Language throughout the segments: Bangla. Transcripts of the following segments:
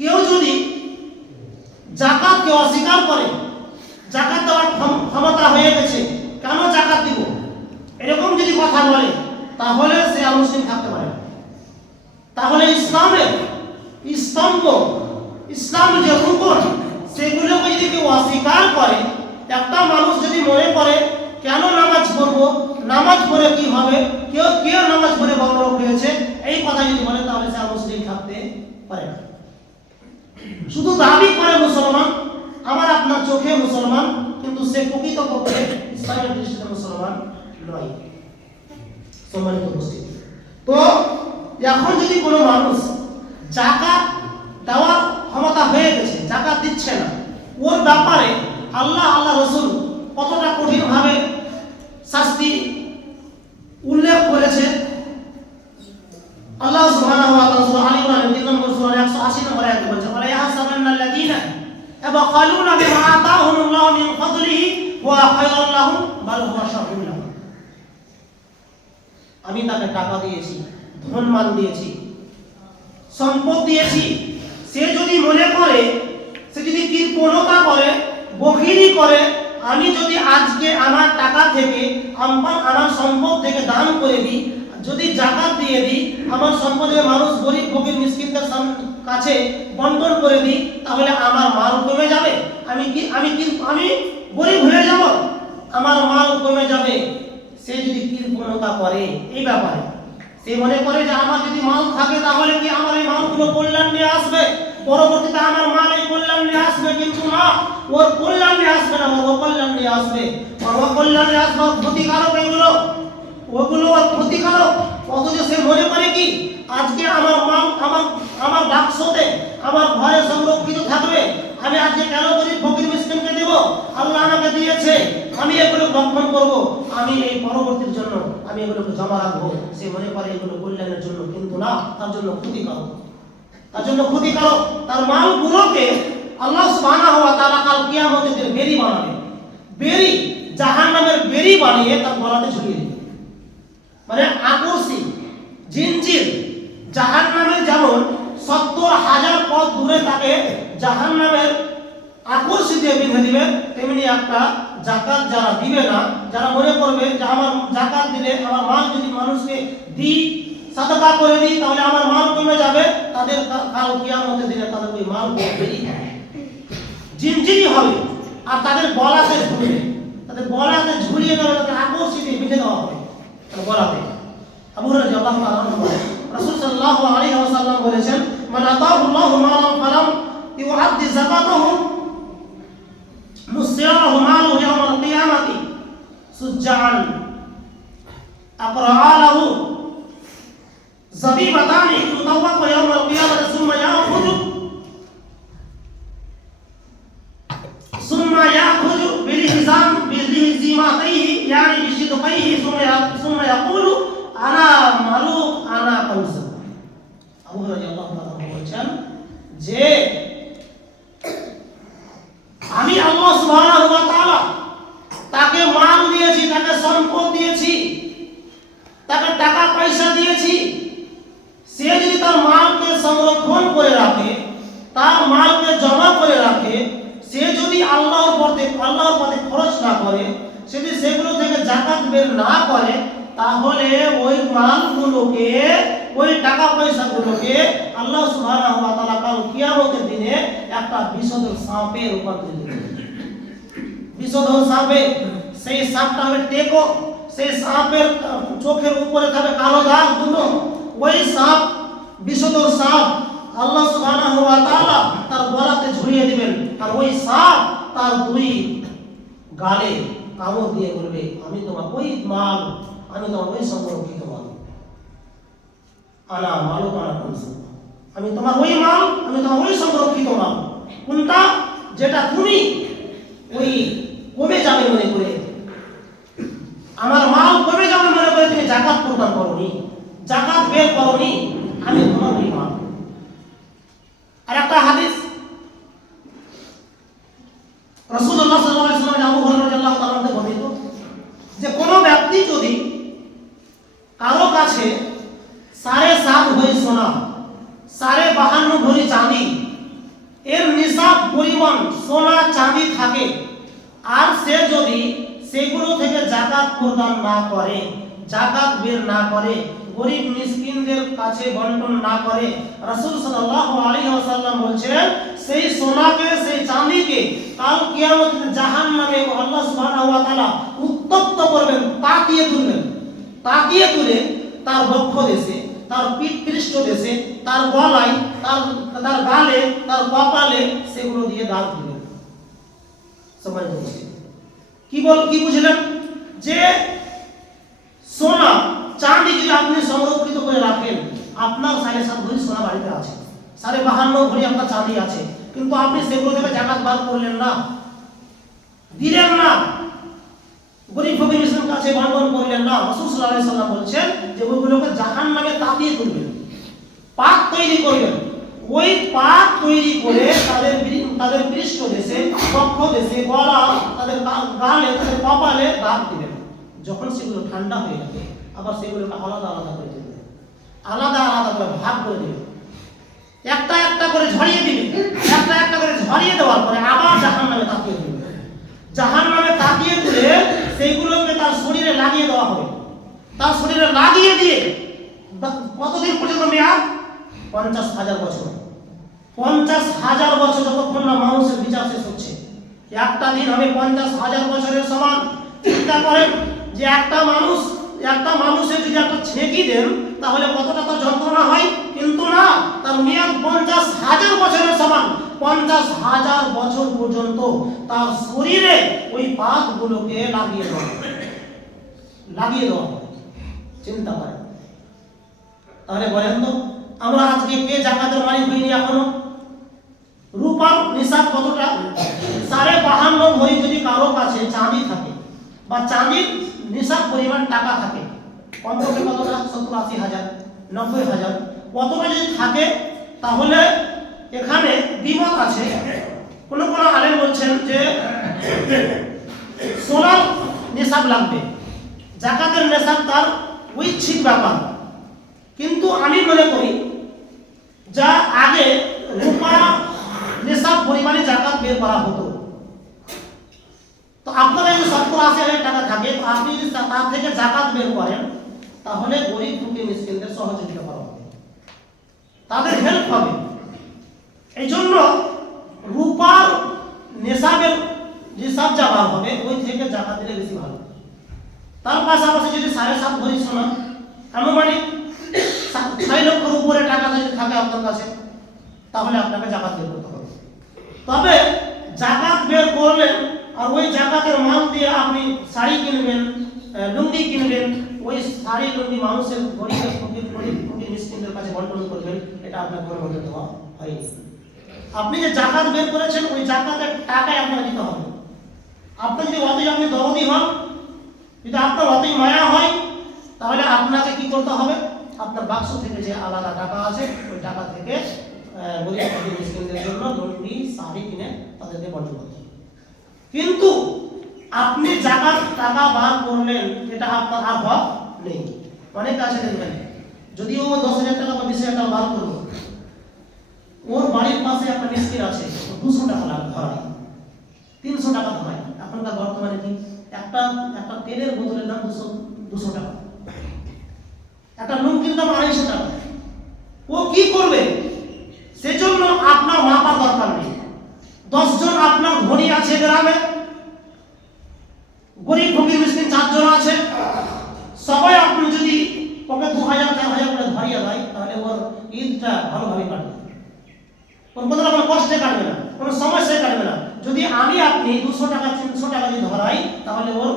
কেউ যদি জাকাতকে অস্বীকার করে, জাকাত দেওয়ার ক্ষমতা হয়ে গেছে, কেন জাকাত দিব, এরকম যদি কথা বলে, তাহলে সে মুসলিম থাকতে পারে না। তাহলে ইসলামের স্তম্ভ, ইসলাম যে রুকন, সেগুলোকে যদি কেউ অস্বীকার করে, একটা মানুষ যদি মনে করে কেন নামাজ পড়বো, নামাজ পড়ে কি হবে, কেউ নামাজ পড়ে বড় লোক হয়েছে, এই কথা যদি বলে, তাহলে সে মুসলিম থাকতে পারে না। শুধু দাবি করে মুসলমান, আমার আপনার চোখে মুসলমান, কিন্তু সে প্রকৃতপক্ষে ইসলামের দৃষ্টিতে মুসলমান নয়। সম্মানিত উপস্থিতি, তো এখন যদি কোনো মানুষ জাকাত দেওয়ার ক্ষমতা হয়ে গেছে, জাকাত দিচ্ছে না, ওর ব্যাপারে আল্লাহ রাসূল কতটা কঠিন ভাবে শাস্তি উল্লেখ করেছে। আল্লাহ সুবহানাহু ওয়া তাআলা সূরা আল ইমরান 3 নম্বর সূরা 180 নম্বর আয়াতে বলছে, ওয়ালা ইয়াহসাবান্নাল্লাযীনা ইয়াবখালুনা বিমা আতাহুমুল্লাহু মিন ফাদলিহি ওয়া খায়রুল লাহুম বাল হুয়া শাররুল লাহুম। আমি তাকে টাকা দিয়েছি, ধনমান দিয়েছি, সম্পদ দিয়েছি, সে যদি মনে করে, সে যদি কৃপণতা করে, বখিলি করে, আমি যদি আজকে আমার টাকা থেকে, আমার সম্পদ থেকে দান করে দিই, যদি জাকাত দিয়ে দিই, আমার সম্পদের মানুষ গরিব ফকির মিসকিনদের কাছে বন্টন করে দিই, তাহলে আমার মাল কমে যাবে, আমি গরিব হয়ে যাব, আমার মাল কমে যাবে। সে যদি কৃপণতা করে এই ব্যাপারে, সে মনে করে যে আমার যদি মাল থাকে তাহলে কি আমার এই মালগুলো কল্যাণ নিয়ে আসবে, পরবর্তীতে আমার মাল এই কল্যাণ নিয়ে আসবে, কিন্তু না, ওর কল্যাণ নিয়ে আসবে না, ওর অকল্যাণ নিয়ে আসবে। ওর অকল্যাণ নিয়ে আসবে, ক্ষতিকারক এগুলো, ওগুলো ওর ক্ষতিকারক। অথচ সে মনে করে কি আজকে আমার মাল আমার বাক্সতে, আমার ঘরে সংরক্ষিত থাকবে, আমি আজকে কেন গরিব ফকির মিসকিনকে দেব, আল্লাহ আমাকে দিয়েছে, আমি এগুলো রক্ষণ করব, আমি এই পরবর্তীর জন্য আমি এগুলোকে জমা রাখবো। সে মনে করে এগুলো কল্যাণের জন্য, কিন্তু না, তার জন্য ক্ষতিকারক, তার মালগুলোকে আল্লাহ সুবহানাহু ওয়া তাআলা কাল কিয়ামতের দিন বেরি বানাবে, বেরি, জাহান্নামের বেরি বানিয়ে তার গলাতে ঝুলিয়ে দিবে। মানে আকর্ষি জিনজির, জাহান্নামে যেমন ৭০,০০০ পথ দূরে তাকে জাহান্নামের আকর্ষি দিয়ে বেঁধে দিবে, তেমনি একটা জাকাত যারা দিবে না, যারা মনে করবে যে আমার জাকাত দিলে, আমার মাল যদি মানুষকে দিই, সাদাকা করে দিই, তাহলে আমার মাল কমে যাবে, তাদের কাল কিয়ামতের দিনে তাদের ওই মাল বেরিয়ে যাবে, জিনজিরি হবে, আর তাদের গলাতে ঝুলবে, ঝুলিয়ে দেওয়া, তাদের আকর্ষি দিয়ে বেঁধে দেওয়া হবে গলাতে। আবু হুরায়রা রাদিয়াল্লাহু তাআলা আনহু বলেন, রাসূল সাল্লাল্লাহু আলাইহি ওয়াসাল্লাম বলেছেন, মান আতাহুল্লাহু মালান ফালাম ইউআদ্দি যাকাতাহু মুসিরাহু মালুহু ইয়াওমাল কিয়ামাতি সুজ্জান আকরাআ লাহু যাবিবাতানি তুতাওয়াqqu ইয়াওমাল কিয়ামাতি সুম্মা ইয়াখুযু বিলিহিজামাতিহি ইয়ানি বিশিদকাইহি সুম্মা ইয়াকুলু আনা মালুক আনা কানসু। আবু হুরায়রা রাদিয়াল্লাহু তাআলা বলেছেন যে আমি আল্লাহ সুবহানাহু ওয়া তাআলা তাকে মাল দিয়েছি, তাকে সম্পদ দিয়েছি, তাকে টাকা পয়সা দিয়েছি, সে যদি তার মালকে সংরক্ষণ করে রাখে, তার মালকে জমা করে রাখে, সে যদি আল্লাহর পথে খরচ না করে, সে যদি সেগুলো থেকে যাকাত বের না করে, তাহলে ওই মালগুলোকে, ওই টাকা পয়সাগুলোকে আল্লাহ সুবহানাহু ওয়া তাআলা কাল কিয়ামতের দিনে একটা বিষধর সাপে রূপান্তরিত করবে। বিষধর সাপে, সেই সাপটা হবে টেকো, সেই সাপের চোখের উপরে থাকবে কালো দাগ দুটো, ওই সাপ, বিষধর সাপ আল্লাহ সুবহানাহু ওয়া তাআলা তার গলাতে ঝুলিয়ে দিবেন, আর ওই সাপ তার দুই গালে কামড় দিয়ে বলবে, আমি তোমার ওই মাল, আমি তোমার ওই সংরক্ষিত মাল, আনা মালুক আনা কানসু, আমি তোমার ওই মাল, আমি তোমার ওই সংরক্ষিত মাল। কোনটা? যেটা তুমি ওই কমে যাবে মনে করে, আমার মাল কমে যাবে মনে করে তুমি যাকাত প্রদান করোনি, যাকাত বের করোনি, আমি তোমার ওই মাল। আর একটা হাদিস রাসূলুল্লাহ সাল্লাল্লাহু আলাইহি ওয়াসাল্লাম আবু হুরায়রা রাদিয়াল্লাহু তাআলা থেকে বর্ণিত যে কোন ব্যক্তি যদি কারো কাছে 7.5 ভরি সোনা, 52.5 ভরি চাঁদি, পরিমাণ সোনা চাঁদি থাকে আর সে যদি সেগুলো থেকে যাকাত প্রদান না করে, যাকাত বের না করে, গরিব মিসকিনদের কাছে বন্টন না করে, রাসূল সাল্লাল্লাহু আলাইহি ওয়াসাল্লাম বলছেন সেই সোনাকে, সেই চাঁদিকে কাল কিয়ামতে জাহান্নামে আল্লাহ সুবহানাহু ওয়া তাআলা উত্তপ্ত করবেন, তাকিয়ে তুলবেন। তাকিয়ে তুলে তার বক্ষ দেশে, তার পিঠ পৃষ্ঠ দেশে, তার গলায়, তার গালে, তার কপালে সেগুলো দিয়ে দাগ দিবেন। সবাই বুঝছে কি বুঝলেন? যে সোনা চাঁদি যদি আপনি সংরক্ষিত করে রাখেন, আপনার 7.5 ভরি সোনা বাড়িতে আছে, 52.5 ভরি আপনার চাঁদি আছে, কিন্তু আপনি সেগুলো থেকে যাকাত বার করলেন না, দিলেন না, গরিব ফকির মিসকিনের কাছে বন্টন করলেন না, রাসূল সাল্লাল্লাহু আলাইহি ওয়াসাল্লাম বলছেন যে ওইগুলোকে জাহান্নামে তাতিয়ে তুলবেন, পাক তৈরি করবেন। ওই পাক তৈরি করে তাদের পৃষ্ঠ দেশে, বক্ষ দেশে, গলা, তাদের গালে, তাদের কপালে দাগ দিবেন। যখন সেগুলো ঠান্ডা হয়ে যাবে আবার সেগুলোকে আলাদা আলাদা করে দেবেন, আলাদা আলাদা করে ভাগ করে দেবেন, একটা একটা করে ঝরিয়ে দিবেন। একটা একটা করে ঝরিয়ে দেওয়ার পরে আবার জাহান্নামে তাকিয়ে দিবেন। জাহান্নামে তাকিয়ে দিলে সেইগুলোকে তার শরীরে লাগিয়ে দেওয়া হবে। তার শরীরে লাগিয়ে দিয়ে কতদিন পর্যন্ত মেয়াদ? 50,000 বছর। 50,000 বছর যতক্ষণ না মানুষের বিচার শেষ হচ্ছে। একটা দিন হবে 50,000 বছরের সমান। চিন্তা করেন যে একটা মানুষের যদি একটা ছেঁকি দেন তাহলে কতটা তো যন্ত্রণা হয়, কিন্তু না, তার মেয়াদ 50,000 বছরের সমান। 50,000 বছর পর্যন্ত তার শরীরে ওই পাতগুলোকে লাগিয়ে দেওয়া হবে। চিন্তা করেন। তাহলে বলেন তো আমরা আজকে কে যাকাতের মালিক হইনি এখনো? রূপার নিসাব কতটা? 52.5 ভরি যদি কারো কাছে চাঁদি থাকে বা চাঁদির নিসাব পরিমাণ টাকা থাকে, কমপক্ষে কতটা? 70-80 হাজার, 90 হাজার, কতটা যদি থাকে, তাহলে এখানে দ্বিমত আছে। কোন আলেম বলছেন যে সোনার নিসাব লাগবে, যাকাতের নিসাব তার ঐচ্ছিক ব্যাপার। কিন্তু আমি মনে করি যা আগে রূপা নিসাব পরিমাণে যাকাত বের করা হতো, তো আপনার যদি 70-80 হাজার টাকা থাকে, তো আপনি যদি তার থেকে যাকাত বের করেন তাহলে গরিব দুঃখী মিসকিনদের সহযোগিতা করা হবে, তাদের হেল্প হবে। এই জন্য রূপার নিসাবের নিসাব যা বার হবে ওই থেকে যাকাত দিলে বেশি ভালো। তার পাশাপাশি যদি 7.5 ভরি সোনা, আনুমানিক 6 লক্ষের উপরে টাকা যদি থাকে আপনার কাছে, তাহলে আপনাকে যাকাত বের করতে হবে। তবে যাকাত বের করলেন আর ওই যাকাতের মাল দিয়ে আপনি শাড়ি কিনবেন, লুঙ্গি কিনবেন, ওই শাড়ি লুঙ্গি মানুষের গরিব মিসকিনদের কাছে বন্টন করবেন, এটা আপনার কোনো মধ্যে দেওয়া হয়নি। আপনি যে যাকাত বের করেছেন ওই যাকাতের টাকাই আপনাকে দিতে হবে। আপনি যদি অতই আপনি দরদি হন, যদি আপনার অতই মায়া হয়, তাহলে আপনাকে কি করতে হবে? আপনার বাক্স থেকে যে আলাদা টাকা আছে ওই টাকা থেকে গরিব মিসকিনদের জন্য লুঙ্গি শাড়ি কিনে তাদেরকে বন্টন করতে হবে। কিন্তু আপনি যাকাত টাকা বার করলেন, এটা আপনার আর হক নেই। অনেক আছে দেখবেন, যদিও 10,000 টাকা বা 20,000 টাকা বার করলো, ওর বাড়ির পাশে একটা মিসকিন আছে, 200 টাকা ধরায়, 300 টাকা ধরায়। এখনকার বর্তমানে কি একটা তেলের বোতলের দাম 200 টাকা, একটা লুঙ্গির দাম 250 টাকা। ও কি করবে? সেজন্য আপনার মাপার দরকার নেই। 10 জন আপনার ধনী আছে গ্রামে, গরিব ফকির মিসকিন 4 জন আছে, সবাই আপনি যদি ওকে 2,000-4,000 করে ধরিয়ে দেয়, তাহলে ওর ঈদটা ভালোভাবে কাটবে, ওর কোনো রকম কষ্টে কাটবে না, কোনো সমস্যায় কাটবে না। যদি আপনি 200 টাকা 300 টাকা যদি ধরাই, তাহলে ওর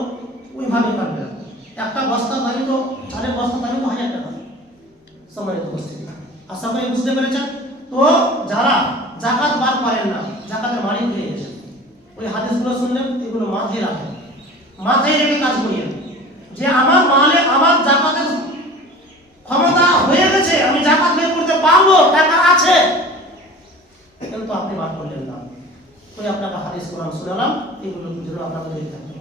ওইভাবে কাটবে না। একটা বস্তা দামি তো, চালের বস্তা দামি তো 1,000 টাকা। সম্মানিত উপস্থিতি, আশা করি বুঝতে পেরেছেন। তো যারা যাকাত বার করেন না, যাকাতের মালিক হয়ে গেছে, ওই হাদিসগুলো শুনলেন, এগুলো মাথায় রাখেন, মাথায় রেখে কাজ করিয়েন যে আমার মালে আমার যাকাতের ক্ষমতা হয়ে গেছে, আমি যাকাত বের করতে পারবো, টাকা আছে, কিন্তু আপনি বার করলেন না। ওই আপনাকে হাদিস কোরআন শোনালাম, এগুলো জন্য আপনাকে দেখতে হবে।